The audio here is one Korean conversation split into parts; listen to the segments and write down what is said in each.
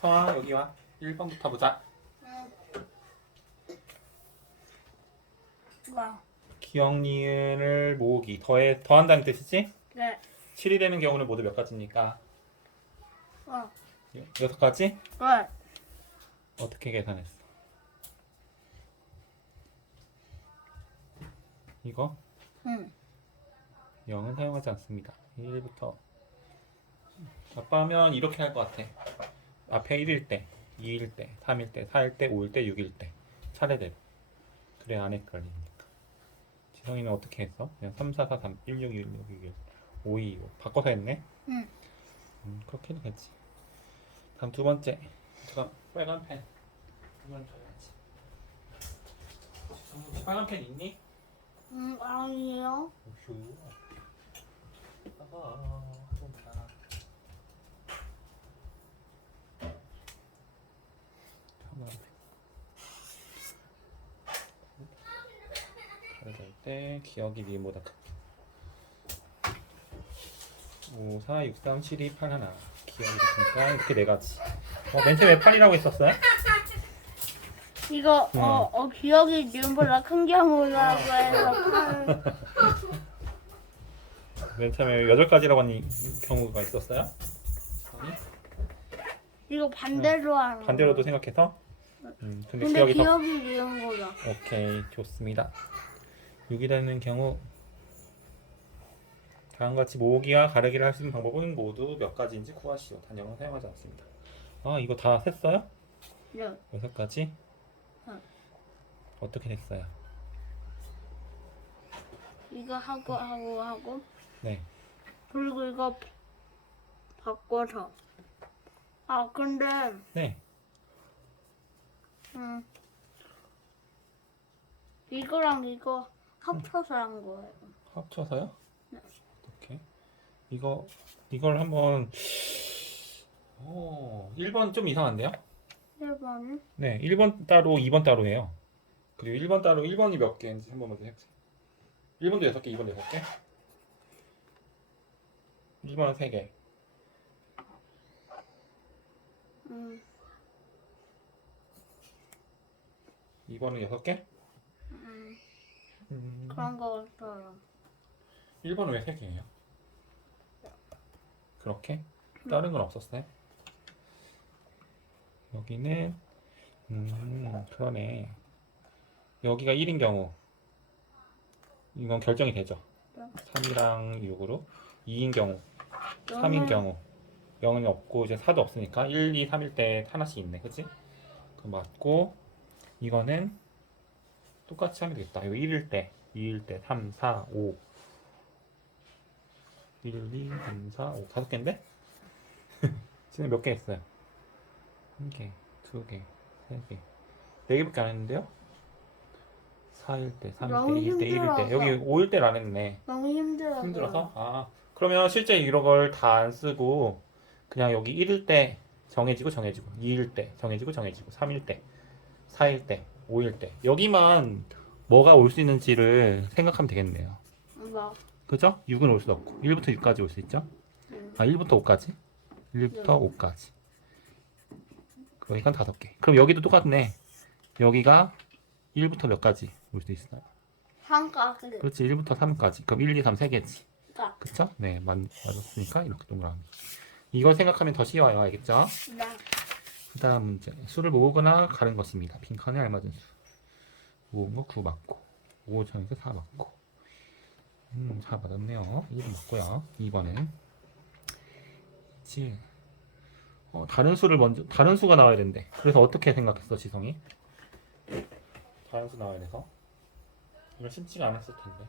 성아 여기 와 1번부터 보자 와. 기억 니은을 모으기 더해 더한다는 뜻이지? 네. 7이 되는 경우는 모두 몇 가지입니까? 와. 여- 여섯 가지? 와. 어떻게 계산했어? 이거 응. 0은 사용하지 않습니다. 1부터 아빠 하면 이렇게 할 것 같아. 앞에 1일 때, 2일 때, 3일 때, 4일 때, 5일 때, 6일 때 차례대로 그래 안 헷갈리니까 지성이는 어떻게 했어? 그냥 3, 4, 4, 3, 1, 6, 1, 6, 1, 5, 2, 5 바꿔서 했네? 응. 음, 그렇게 해도 되지 다음 두 번째 잠깐 빨간 펜 이건 줘야지 지성이 혹시 빨간 펜 있니? 음, 아니요. 우슈. 아가 가르칠 때 기억이 니보다 크게. 5, 4, 6, 3, 7, 2, 8 하나. 기억이 있으니까 이렇게 네 가지. 어, 멘트 왜 8이라고 했었어요? 이거 응. 어, 어 기억이 지금보다 큰 경우라고 해서 팔- 맨 처음에 여덟 가지라고 하는 경우가 있었어요? 이거 반대로 하는. 반대로도 생각해서? 음, 근데, 근데 기억이 더 기억이 지은 거다. 오케이 좋습니다 6이 되는 경우 다음과 같이 모으기와 가르기를 할 수 있는 방법은 모두 몇 가지인지 구하시오 단영은 사용하지 않습니다 아 이거 다 셌어요? 네. 여섯 가지? 응. 어떻게 됐어요? 이거 하고 하고 하고 네 그리고 이거 바꿔서. 아 근데 네. 음 이거랑 이거 합쳐서 한 거예요. 합쳐서요? 어떻게? 이거 이걸 한번 오 1번 좀 이상한데요? 1번은 네 1번 따로 2번 따로 해요 그리고 1번 따로 1번이 몇 개인지 한번 먼저 해보세요 1번도 6개 2번도 6개 1번은 3개 음, 2번은 6개 음 음, 그런 거 같아요. 1번은 왜 3개예요? 그렇게? 다른 건 없었어요? 여기는 음 그러네 여기가 1인 경우 이건 결정이 되죠 네. 3이랑 6으로 2인 경우 3인 저는- 경우 0은 없고 이제 4도 없으니까 1, 2, 3일 때 하나씩 있네 그치? 그럼 맞고 이거는 똑같이 하면 되겠다 이거 1일 때 2일 때 3, 4, 5 1, 2, 3, 4, 5 다섯 개인데? 지금 몇 개 했어요? 한 개, 두 개, 세 개, 네 개밖에 안 했는데요? 4일 때, 3일 때, 너무 2일 때, 1일 때. 여기 5일 때를 안 했네 너무 힘들어서. 힘들어서? 아 그러면 실제 이런 걸 다 안 쓰고 그냥 여기 1일 때 정해지고 정해지고 2일 때 정해지고 정해지고 3일 때 4일 때 5일 때 여기만 뭐가 올 수 있는지를 생각하면 되겠네요 뭐 그죠? 6은 올 수 없고 1부터 6까지 올 수 있죠? 음. 아 1부터 5까지? 1부터 네. 5까지 그러니까 5개 그럼 여기도 똑같네 여기가 1부터 몇 가지 올 수 있어요? 한가지. 그렇지 1부터 3까지 그럼 1, 2, 3 3개지 가. 그쵸? 네, 맞, 맞았으니까 이렇게 동그라미. 이걸 생각하면 더 쉬워요, 알겠죠? 네. 그 다음 문제. 수를 모으거나 가른 것입니다. 빈칸에 알맞은 수. 모은 거 9 맞고. 5 乘에서 4 맞고. 음, 4 맞았네요. 1은 맞고요. 2번은 7. 어, 다른 수를 먼저, 다른 수가 나와야 된대. 그래서 어떻게 생각했어, 지성이? 다른 수 나와야 돼서? 이거 쉽지가 않았을 텐데.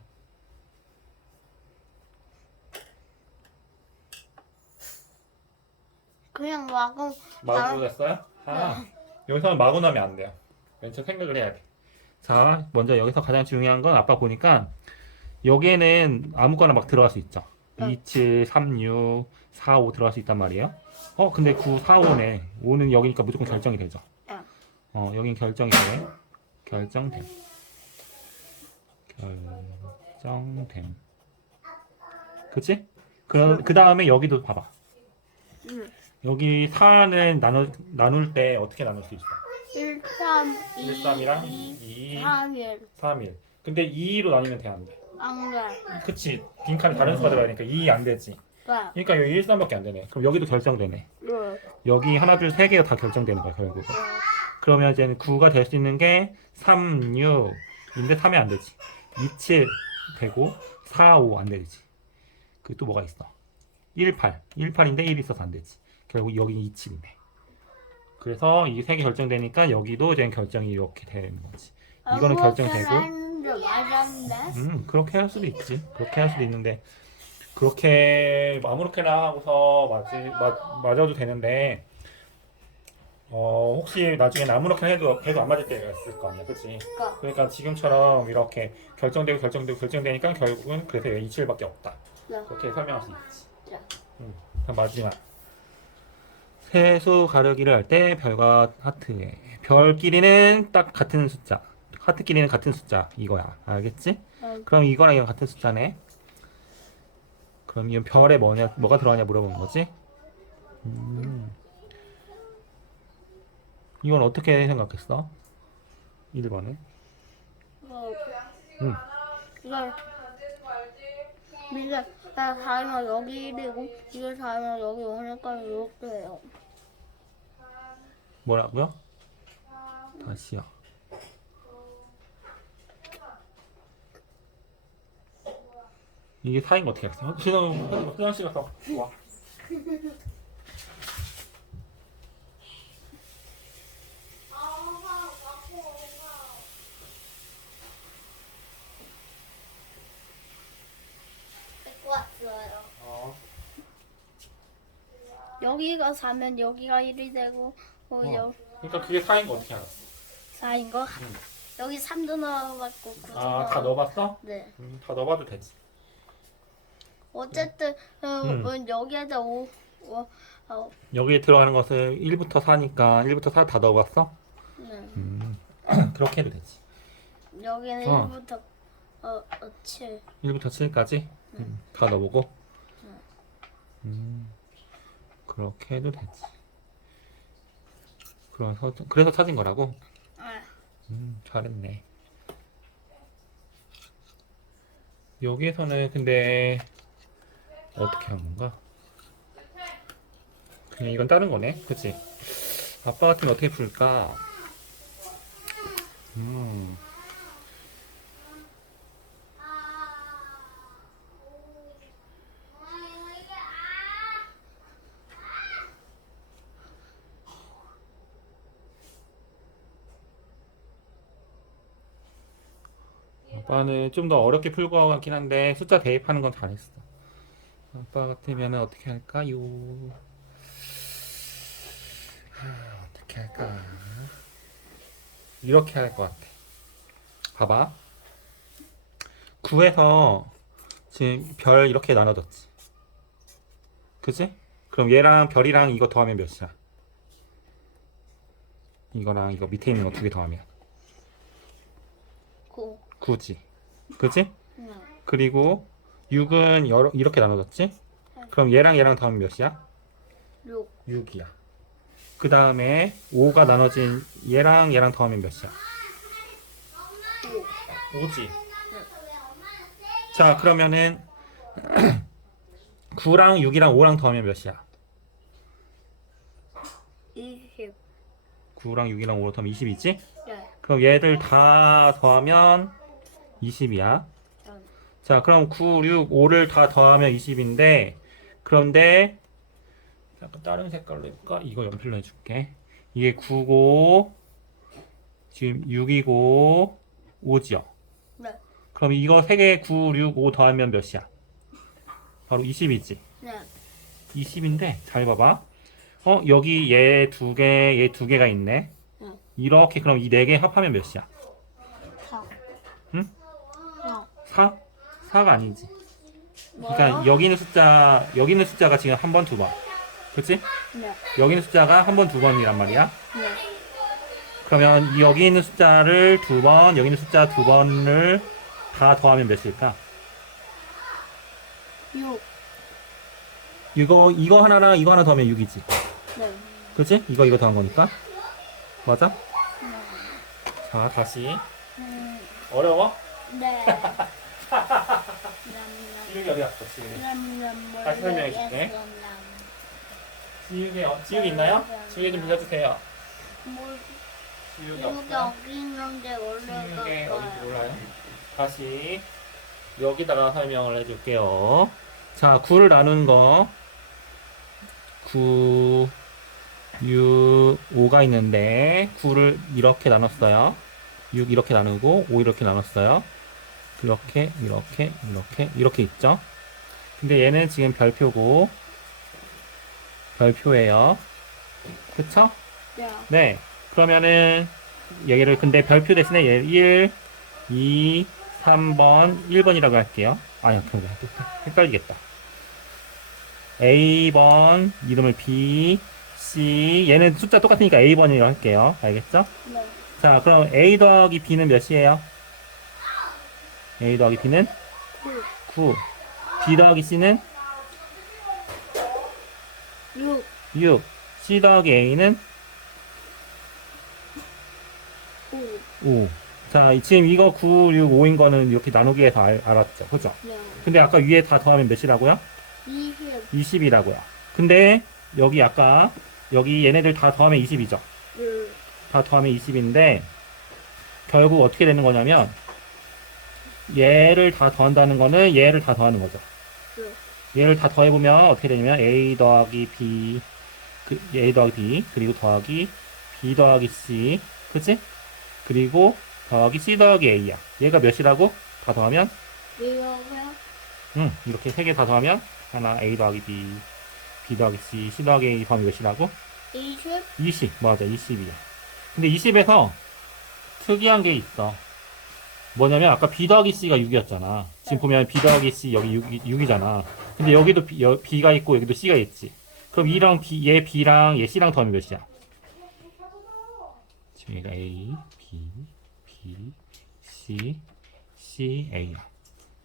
그냥 마구 마구 됐어요? 아, 여기서는 마구 나면 안 돼요. 왼쪽 생각을 해야 돼. 자, 먼저 여기서 가장 중요한 건 아빠 보니까 여기에는 아무거나 막 들어갈 수 있죠. 네. 2, 7, 3, 6, 4, 5 들어갈 수 있단 말이에요. 어, 근데 9, 4, 5네. 5는 여기니까 무조건 결정이 되죠. 네. 어, 여긴 결정이 돼. 결정됨. 결정됨. 그치? 그, 그 다음에 여기도 봐봐. 음. 여기 4는 나누, 나눌 때 어떻게 나눌 수 있어? 1, 3, 2, 1, 3이랑 2, 2, 3, 1. 3, 1. 근데 2로 나뉘면 돼, 안 돼? 안 돼. 그치. 빈칸에 다른 수가 들어가니까 2 안 되지. 돼. 그러니까 여기 1, 3밖에 안 되네. 그럼 여기도 결정되네. 네. 여기 하나, 둘, 세 개가 다 결정되는 거야, 결국은. 그러면 이제 9가 될 수 있는 게 3, 6인데 3이 안 되지. 2, 7 되고 4, 5 안 되지. 그 또 뭐가 있어? 1, 8. 1, 8인데 1 있어서 안 되지. 결국 여기 2, 7이네. 그래서 이 세 개 결정되니까 여기도 이제 결정이 이렇게 되는 거지. 이거는 결정되고. 맞았네. 음, 그렇게 할 수도 있지. 그렇게 할 수도 있는데 그렇게 아무렇게나 하고서 맞지 맞, 맞아도 되는데 어 혹시 나중에 아무렇게나 해도 해도 안 맞을 때가 있을 거 아니야, 그렇지? 그러니까. 지금처럼 이렇게 결정되고 결정되고 결정되니까 결국은 그래서 27밖에 없다. 네. 그렇게 설명할 수 있지. 네. 음, 그럼 마지막 세수 가르기를 할 때 별과 하트에 별끼리는 딱 같은 숫자, 하트끼리는 같은 숫자 이거야, 알겠지? 어, 그럼 이거랑 이거 같은 숫자네. 그럼 이 별에 뭐냐, 뭐가 들어가냐 물어보는 거지? 음. 이건 어떻게 생각했어? 1번은? 어, 응. 이걸 이게 나 사면 여기 1이고 이거 사면 여기 오니까 이렇게 해요. 뭐라고요? 다시요. 이게 4인 거 어떻게 알았어? 신호 화장실 가서 와. 왔어요. 어. 여기가 4면 여기가 1이 되고 어, 어. 여, 그러니까 그게 4인 거 어떻게 알았어? 4인 거 여기 3도 넣어봤고 9도 아, 다 넣어봤어? 네. 음, 다 넣어봐도 되지. 어쨌든 어, 음. 어, 여기에다 5 어, 어, 여기에 들어가는 것은 1부터 4니까 1부터 4 다 넣어봤어? 네. 음, 그렇게 해도 되지. 여기는 어. 1부터 어, 어, 7 1부터 7까지 음, 다 넣어보고 음, 그렇게 해도 되지 그래서, 그래서 찾은 거라고? 아, 음, 잘했네 여기에서는 근데 어떻게 한 건가? 그냥 이건 다른 거네 그치? 아빠 같으면 어떻게 풀까? 음 아빠는 좀 더 어렵게 풀고 같긴 한데 숫자 대입하는 건 잘했어. 아빠 같으면 어떻게 할까요? 아, 어떻게 할까? 이렇게 할 것 같아. 봐봐. 9에서 지금 별 이렇게 나눠졌지. 그지? 그럼 얘랑 별이랑 이거 더하면 몇이야? 이거랑 이거 밑에 있는 거 두 개 더하면 9 9지. 그지? 네. 그리고 6은 여러, 이렇게 나눠졌지? 그럼 얘랑 얘랑 더하면 몇이야? 6 6이야. 그 다음에 5가 나눠진 얘랑 얘랑 더하면 몇이야? 5지. 자, 그러면은 9랑 6이랑 5랑 더하면 몇이야? 20 9랑 6이랑 5랑 더하면 20이지? 네. 그럼 얘들 다 더하면 20이야. 음. 자, 그럼 9, 6, 5를 다 더하면 20인데, 그런데, 약간 다른 색깔로 해볼까? 이거 연필로 해줄게. 이게 9고, 지금 6이고, 5지요. 네. 그럼 이거 3개 9, 6, 5 더하면 몇이야? 바로 20이지. 네. 20인데, 잘 봐봐. 어, 여기 얘 두 개, 얘 두 개가 있네. 응. 이렇게, 그럼 이 네 개 합하면 몇이야? 4 응? 4 4? 4가 아니지. 그러니까? 여기 있는 숫자 여기 있는 숫자가 지금 한 번 두 번. 그렇지? 네. 여기 있는 숫자가 한 번 두 번이란 말이야. 네. 그러면 이 여기 있는 숫자를 두 번, 여기 있는 숫자 두 번을 다 더하면 몇일까? 6 이거 이거 하나랑 이거 하나 더하면 6이지. 네. 그치? 이거 이거 더한 거니까 맞아? 네. 자 다시 음, 어려워? 네. 지우개 어디 갔어 지우개? 다시 설명해 줄게. 지우개 어, 지우개 있나요? 지우개 좀 빌려주세요. 지우개 여기 없어? 여기 있는데 원래 지우개 가 어딘지 몰라요? 다시 여기다가 설명을 해줄게요. 자 9를 나눈 거. 9, 6, 5가 있는데 9를 이렇게 나눴어요. 6 이렇게 나누고 5 이렇게 나눴어요 이렇게 이렇게 이렇게 이렇게 있죠 근데 얘는 지금 별표고 별표예요 그쵸? 네. 네 그러면은 얘를 근데 별표 대신에 얘 1, 2, 3번 1번이라고 할게요 아니야 그거 헷갈리겠다 A번 이름을 B, C 얘는 숫자 똑같으니까 A번이라고 할게요 알겠죠? 네. 자 그럼 A 더하기 B는 몇이에요? A 더하기 B는 9 B 더하기 C는 6, 6 C 더하기 A는 5. 5 자, 이- 지금 이거 9, 6, 5인 거는 이렇게 나누기 해서 알, 알았죠. 그죠? 네. 근데 아까 위에 다 더하면 몇이라고요? 20. 20이라고요. 근데 여기 아까 여기 얘네들 다 더하면 20이죠. 네. 다 더하면 20인데 결국 어떻게 되는 거냐면 얘를 다 더한다는 거는 얘를 다 더하는 거죠. 얘를 다 더해보면 어떻게 되냐면 A 더하기 B 그, A 더하기 B 그리고 더하기 B 더하기 C 그치? 그리고 더하기 C 더하기 A야. 얘가 몇이라고? 다 더하면 이거고요. 응, 이렇게 세 개 다 더하면 하나 A 더하기 B, B 더하기 C, C 더하기 A 더하면 몇이라고? 20. 20. 맞아, 20이야. 근데 20에서 특이한 게 있어. 뭐냐면 아까 B 더하기 C가 6이었잖아. 지금 보면 B 더하기 C 여기 6, 6이잖아. 근데 여기도 B, 여, B가 있고 여기도 C가 있지. 그럼 이랑 B, 얘 B랑 얘 C랑 더하면 몇이야? 지금 얘가 A, B, B, C, C, A야.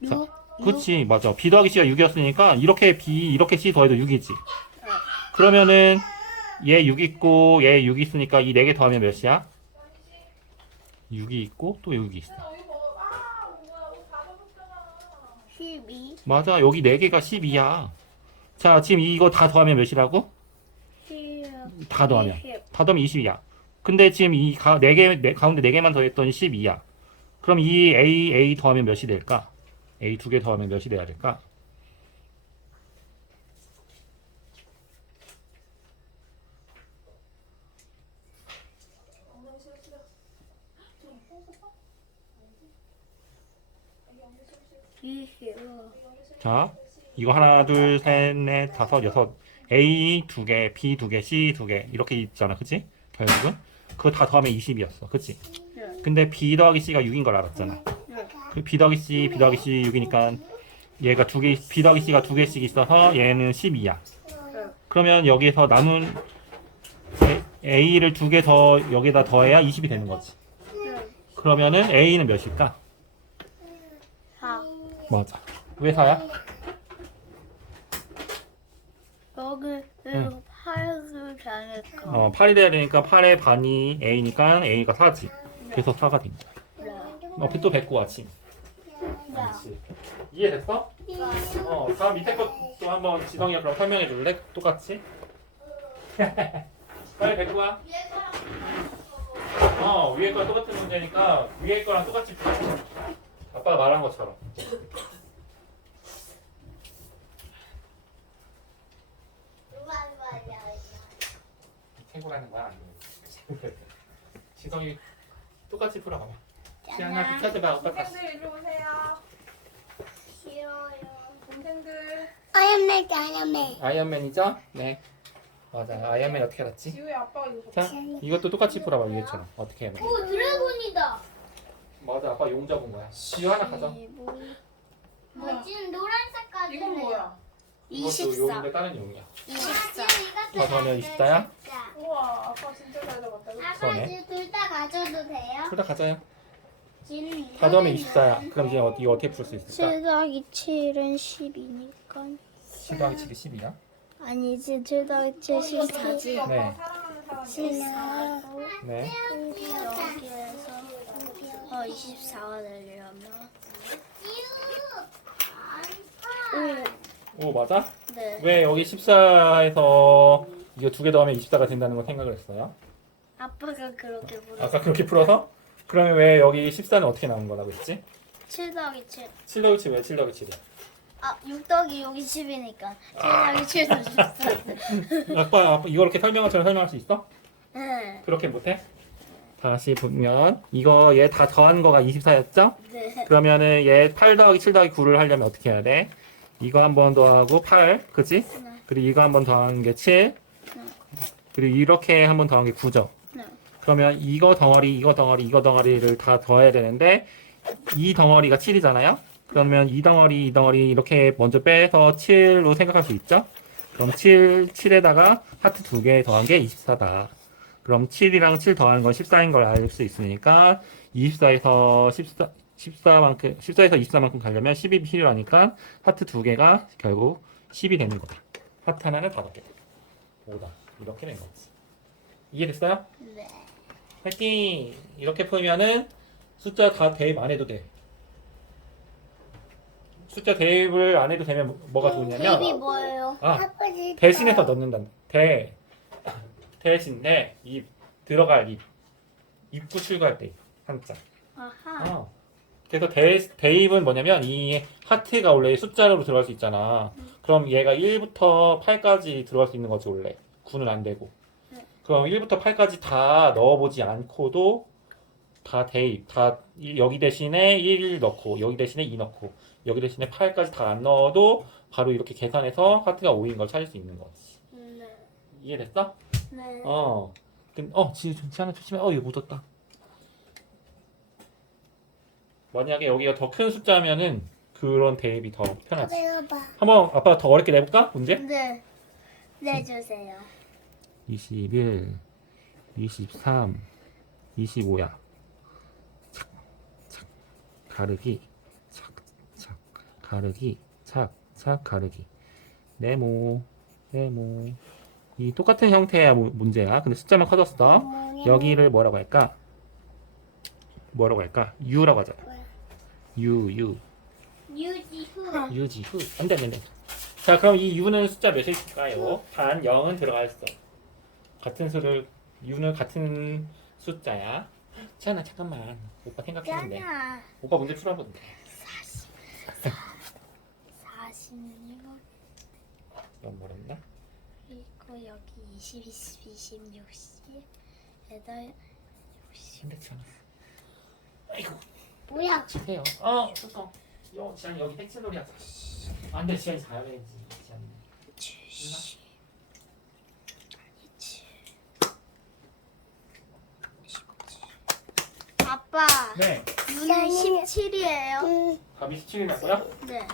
자, 6. 그치 맞아 B 더하기 C가 6이었으니까 이렇게 B 이렇게 C 더해도 6이지 그러면은 얘 6 있고 얘 6 있으니까 이 4개 더하면 몇이야? 6이 있고 또 6이 있어 12. 맞아 여기 4개가 12야 자 지금 이거 다 더하면 몇이라고? 10. 다 더하면 20. 다 더하면 20이야 근데 지금 이 가, 4개, 네, 가운데 4개만 더했더니 12야 그럼 이 A, A 더하면 몇이 될까? A 두 개 더하면 몇이 돼야 될까? 이십. 자, 이거 하나, 둘, 셋, 넷, 다섯, 여섯. A 두 개, B 두 개, C 두 개. 이렇게 있잖아. 그치? 결국은. 그거 다 더하면 20이었어. 그치? 네. 근데 B 더하기 C가 6인 걸 알았잖아. 네. 그 B 더하기 C, B 더하기 C 6이니까 얘가 두 개, B 더하기 C가 두 개씩 있어서 얘는 12야. 네. 그러면 여기서 남은 A를 두 개 더 여기다 더해야 20이 되는 거지. 네. 그러면은 A는 몇일까? 4. 맞아. 왜 4야? 여기 응. 8을 잘했고. 어, 8이 돼야 되니까 8의 반이 A니까 A가 4지. 그래서 4가 된다. 네. 어, 또 뱉고 아침. 네. 이해됐어? 어, 다음 밑에 것도 한번 지성이가 그럼 설명해 줄래? 똑같이? 빨리 뱉고 와. 어, 위에 거랑 똑같은 문제니까 위에 거랑 똑같이 풀어. 아빠가 말한 것처럼. 해보라는 거야? 아니면 지 성이 똑같이 풀어봐봐. 시안아 비켜줘봐 오빠 다시. 동생들 이리 오세요. 싫어요. 동생들 아이언맨 아이언맨. 아이언맨이죠? 네. 맞아. 아이언맨 어떻게 알았지? 지우의 아빠가 이거 자, 이것도 똑같이 풀어봐 위에처럼. 어떻게 해봐. 오 드래곤이다. 맞아. 아빠 용 잡은 거야. 지우 하나 가져. 뭐야? 지금 노란 색깔. 이건 뭐야? 이것도 용인데 다른 용이야. 24. 다 더하면 24야? 우와 아빠 진짜 잘 잡았다. 그치? 그러네. 둘다 가져도 돼요? 둘다다 더하면 24야. 그럼 이제 어디 어떻게 풀 수 있을까? 7 더하기 7은 12니까 10 더하기 7이 10이야. 아니지 7 더하기 7 14지 네. 사랑하는 사람. 14 네. 여기에서 어 24가 되려면 오 맞아? 네 왜 여기 14에서 이거 두 개 더하면 24가 된다는 걸 생각을 했어요? 아빠가 그렇게 물었어 아까 그렇게 풀어서? 그러면 왜 여기 14는 어떻게 나온 거라고 했지? 7 더하기 7 7 더하기 7 왜 7 더하기 7이야? 아, 6 더하기 6이 10이니까 7 더하기 7도 14 아빠, 아빠 이거 이렇게 설명처럼 설명할 수 있어? 네 그렇게 못해? 다시 보면 이거 얘 다 더한 거가 24였죠? 네. 그러면은 얘 8 더하기 7 더하기 9를 하려면 어떻게 해야 돼? 이거 한 번 더 하고 8 그치? 네. 그리고 이거 한 번 더 하는 게7 그리고 이렇게 한 번 더한 게 9죠 네. 그러면 이거 덩어리 이거 덩어리 이거 덩어리를 다 더해야 되는데 이 덩어리가 7이잖아요 그러면 이 덩어리 이 덩어리 이렇게 먼저 빼서 7로 생각할 수 있죠 그럼 7, 7에다가 하트 두 개 더한 게 24다 그럼 7이랑 7 더하는 건 14인 걸 알 수 있으니까 24에서 14, 14만큼 14에서 24만큼 가려면 10이 필요하니까 하트 두 개가 결국 10이 되는 거다 하트 하나는 다섯 개 5다 이렇게 된 거지 이해됐어요? 네. 파이팅! 이렇게 풀면은 숫자 다 대입 안 해도 돼. 숫자 대입을 안 해도 되면 뭐- 뭐가 좋으냐면 대입이 뭐예요? 아 대신해서 넣는다. 대 대신 대입 들어갈 입 입구 출구할 때 한자. 아하. 어. 그래서 대, 대입은 뭐냐면 이 하트가 원래 숫자로 들어갈 수 있잖아. 그럼 얘가 1부터 8까지 들어갈 수 있는 거지 원래. 9는 안 되고. 네. 그럼 1부터 8까지 다 넣어보지 않고도 다 대입, 다 이- 여기 대신에 1 넣고 여기 대신에 2 넣고 여기 대신에 8까지 다 안 넣어도 바로 이렇게 계산해서 하트가 5인 걸 찾을 수 있는 거지. 네. 이해됐어? 네. 어. 근- 어, 지, 지하나 조심해. 어, 이거 묻었다. 만약에 여기가 더 큰 숫자면은 그런 대입이 더 편하지. 배워봐. 한번 아빠 더 어렵게 내볼까? 문제? 네. 내주세요. 21, 23, 25야. 착, 착, 가르기, 착, 착, 가르기, 착, 착, 가르기. 네모, 네모. 이 똑같은 형태의 무- 문제야. 근데 숫자만 커졌어. 여기를 뭐라고 할까? 뭐라고 할까? U라고 U, 유지후. 유지후. 안 돼, 안 돼, 안 돼. 자, 그럼 이 U는 숫자 몇일까요? 단 0은 들어가 있어. 같은 수를, U는 같은 숫자야. 지안아, 잠깐만. 오빠 생각했는데. 잖아. 오빠 문제 풀어보는데. 46. 너무 멀었나? 그리고 여기 20, 20, 20, 60. 여덟. 힘들지 않아. 아이고, 뭐야? 주세요. 어, 잠깐. 여, 지안 여기 하자. 안 돼, 지안이 잘해야지. 지안. 아빠. 네. 유는 17이에요. 답이 17이 났고요. 네.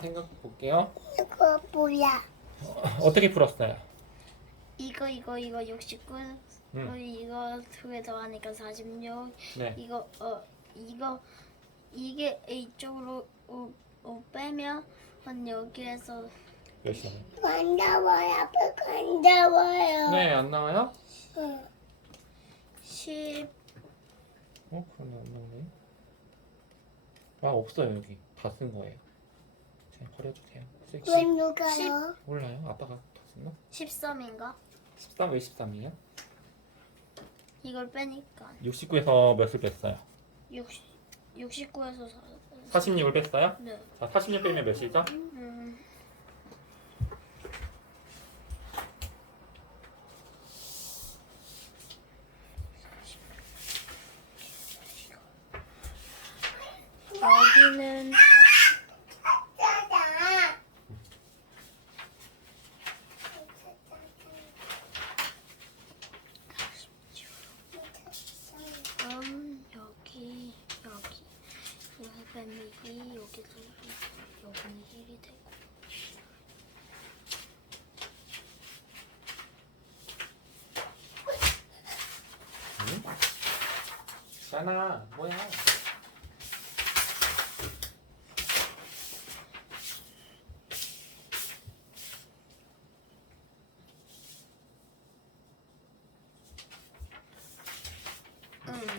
생각 볼게요. 이거 뭐야? 어떻게 풀었어요? 이거 이거 이거 69. 음. 어, 이거 두 개 더하니까 46. 네. 이거 어 이거 이게 이쪽으로 어, 어, 빼면 한 여기에서 몇이 나와요? 반가워요. 아빠 반가워요. 네, 안 나와요? 10 어? 그러면 안 나오네. 아, 없어요, 여기. 다 쓴 거예요. 그냥 버려주세요. 쓸- 십- 누가요? 몰라요. 아빠가 다 썼나? 13인가? 13, 왜 13이에요? 이걸 빼니까 69에서 몇을 뺐어요? 60 69에서 46을 뺐어요? 네. 자, 46 빼면 몇이죠? 음. 여기는 음, 여기 여기 여기 빼면 2 여기도 여기는 1이 되고 자나, 뭐야?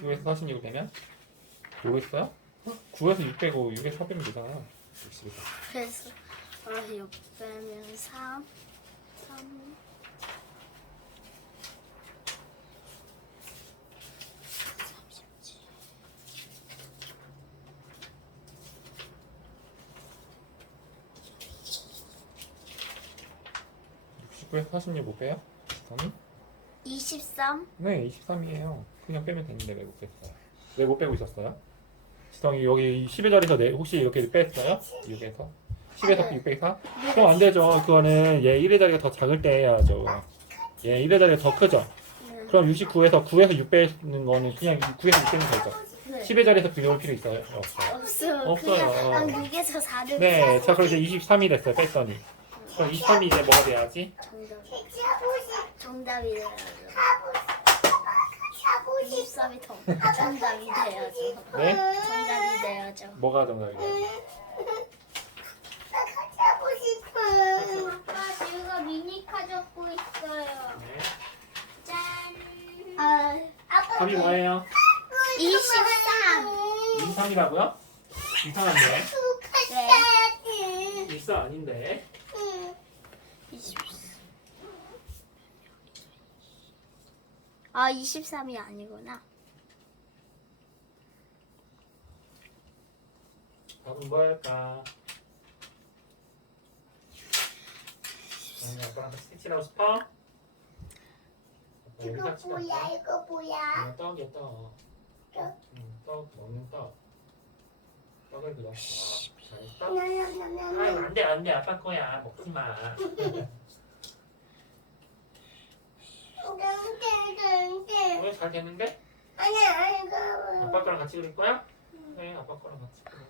69에서 46을 빼면? 뭐겠어요? 9에서 6 빼고 6에서 4 빼면 되잖아. 60에서. 그래서 어, 6 빼면 3 3 69에서 46못 빼요? 저는? 23 네, 23이에요. 그냥 빼면 되는데 왜 못 뺐어요? 왜 못 빼고 있었어요? 지성이 여기 10의 자리에서 내 혹시 이렇게 뺐어요? 6에서? 10에서 6 빼기 4? 그럼 안 되죠. 그거는 얘 1의 자리가 더 작을 때 해야죠. 얘 1의 자리가 더 크죠? 네. 그럼 69에서 9에서 6 빼는 거는 그냥 9에서 6 빼면 되죠. 네. 10의 자리에서 비교할 필요 있어요? 없어요. 없어요. 없어요. 그냥 6에서 4를 네, 자 그럼 이제 23이 됐어요. 뺐더니. 그럼 23이 이제 뭐가 돼야지? 정답. 정답이 돼야죠. 23이 더 정답이 돼야죠. 네? 정답이 돼야죠. 뭐가 정답이에요? 아빠 지우가 미니 가져고 있어요. 네. 짠. 아, 답이 뭐예요? 23. 23이라고요? 이상한데? 네. 24 아닌데? 23. 아, 23이 아니구나. 답은 뭐일까? 아니 아빠랑 같이 스티치하고 싶어? 여기 이거? 뭐야? 이거 뭐야? 이거 떡이야 떡. 떡? 응, 떡 먹는 떡. 떡을 그렸어. 잘했어? 아유 안돼 안돼 아빠 거야 먹지 마. 왜 잘 됐는데? 아빠 거랑 같이 그릴 거야? 네 아빠 거랑 같이 그려.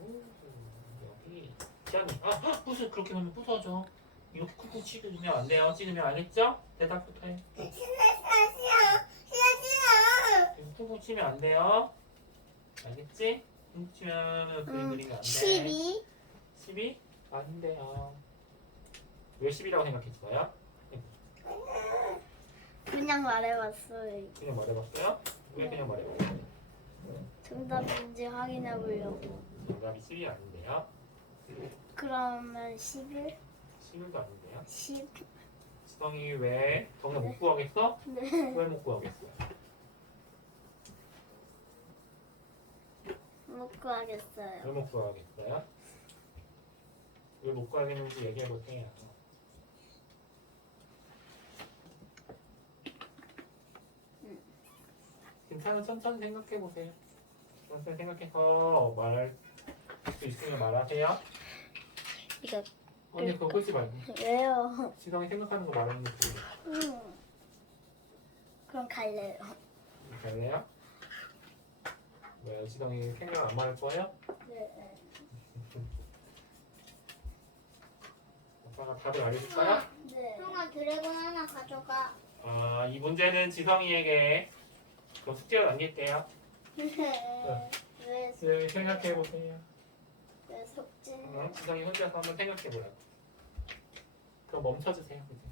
오, 여기 지안이 아 헉, 무슨 그렇게 하면 부서져. 이거 쿡쿡 찍으면 안 돼요. 찍으면 알겠죠? 대답부터 해. 쿡쿡 치면 안 돼요. 알겠지? 쿡쿡 치면 그림 음, 그리면 안 돼. 12. 12? 아닌데요. 왜 10이라고 생각했어요? 그냥 말해봤어요. 그냥 말해봤어요? 왜 그냥 말해봤어요? 정답인지 확인해 보려고. 정답이 10이 아닌데요. 그러면 11? 11도 아닌데요. 10? 수성이 왜 정답 못 구하겠어? 네. 왜 못 구하겠어요? 못 구하겠어요. 왜 못 구하겠어요? 왜 못 구하겠는지 얘기해 보세요. 괜찮아 천천히 생각해 보세요. 천천히 생각해서 말할 수 있으면 말하세요. 이거 언니 그거 끌지 말고 왜요? 지성이 생각하는 거 말하는 거 들려. 음. 그럼 갈래요. 갈래요? 뭐야 지성이 생각 안 말할 거예요? 네. 아빠가 답을 알려줄까요? 네. 형아 드래곤 하나 가져가. 아, 이 문제는 지성이에게 그 숙제로 남길게요. 네. 왜, 지성이 생각해 보세요. 왜 속지? 응? 지성이 혼자서 한번 생각해 보라고. 그럼 멈춰주세요. 이제.